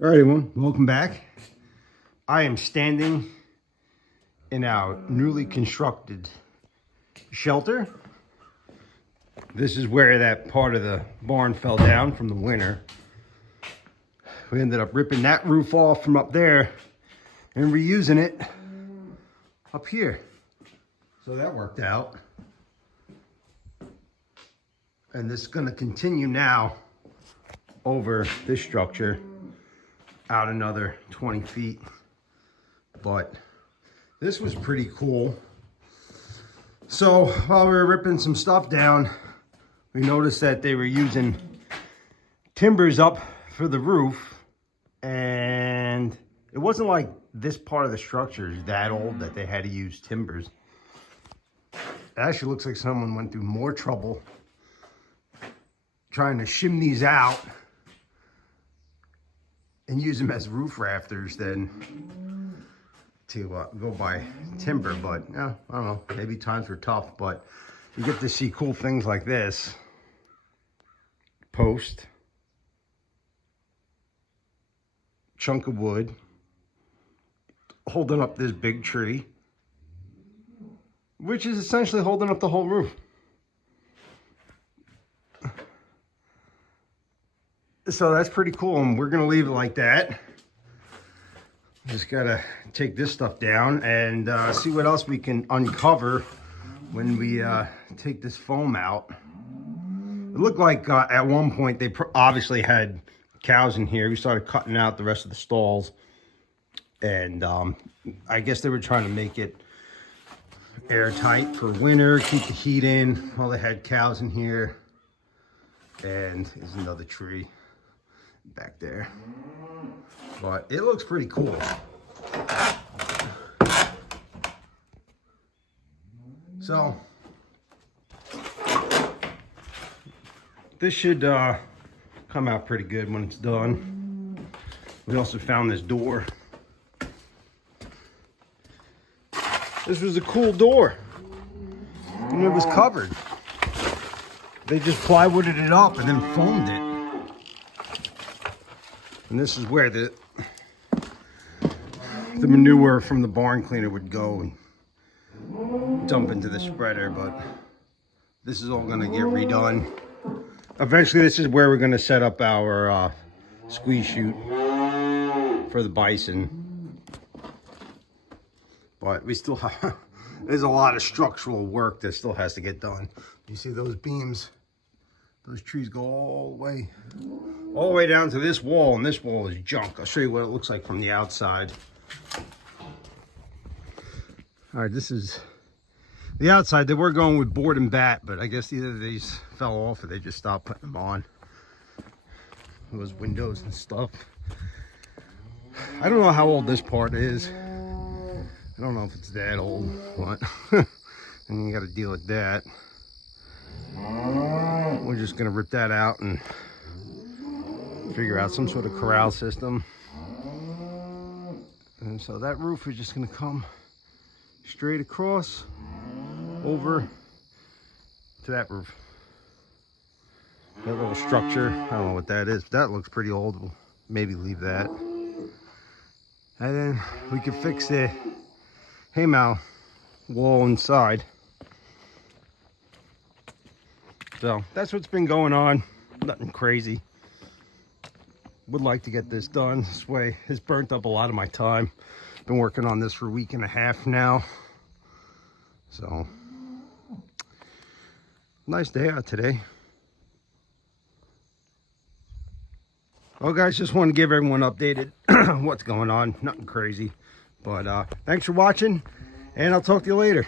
All right, everyone, welcome back. I am standing in our newly constructed shelter. This is where that part of the barn fell down from the winter. We ended up ripping that roof off from up there and reusing it up here. So that worked out. And this is going to continue now over this structure out another 20 feet. But this was pretty cool. So while we were ripping some stuff down, we noticed that they were using timbers up for the roof, and it wasn't like this part of the structure is that old that they had to use timbers. It actually looks like someone went through more trouble trying to shim these out and use them as roof rafters than to go by timber. But yeah, I don't know, maybe times were tough, but you get to see cool things like this. Post, chunk of wood holding up this big tree, which is essentially holding up the whole roof. So that's pretty cool, and we're gonna leave it like that. Just gotta take this stuff down and see what else we can uncover when we take this foam out. It looked like at one point they obviously had cows in here. We started cutting out the rest of the stalls, and I guess they were trying to make it airtight for winter, keep the heat in while they had cows in here. And there's another tree back there, but it looks pretty cool. So this should come out pretty good when it's done. We also found this door. This was a cool door, and it was covered. They just plywooded it up and then foamed it. And this is where the manure from the barn cleaner would go and dump into the spreader. But this is all going to get redone. Eventually, this is where we're going to set up our squeeze chute for the bison. But we still have, there's a lot of structural work that still has to get done. You see those beams? Those trees go all the way down to this wall, and this wall is junk. I'll show you what it looks like from the outside. All right, this is the outside. They were going with board and bat, but I guess either these fell off or they just stopped putting them on. Those windows and stuff. I don't know how old this part is. I don't know if it's that old, but and you got to deal with that. We're just gonna rip that out and figure out some sort of corral system. And so that roof is just gonna come straight across over to that roof. That little structure, I don't know what that is, but that looks pretty old. We'll maybe leave that. And then we can fix the haymow wall inside. So that's what's been going on. Nothing crazy. Would like to get this done. This way it's burnt up a lot of my time. Been working on this for a week and a half now. So nice day out today. Well guys, just want to give everyone updated what's going on. Nothing crazy. But thanks for watching, and I'll talk to you later.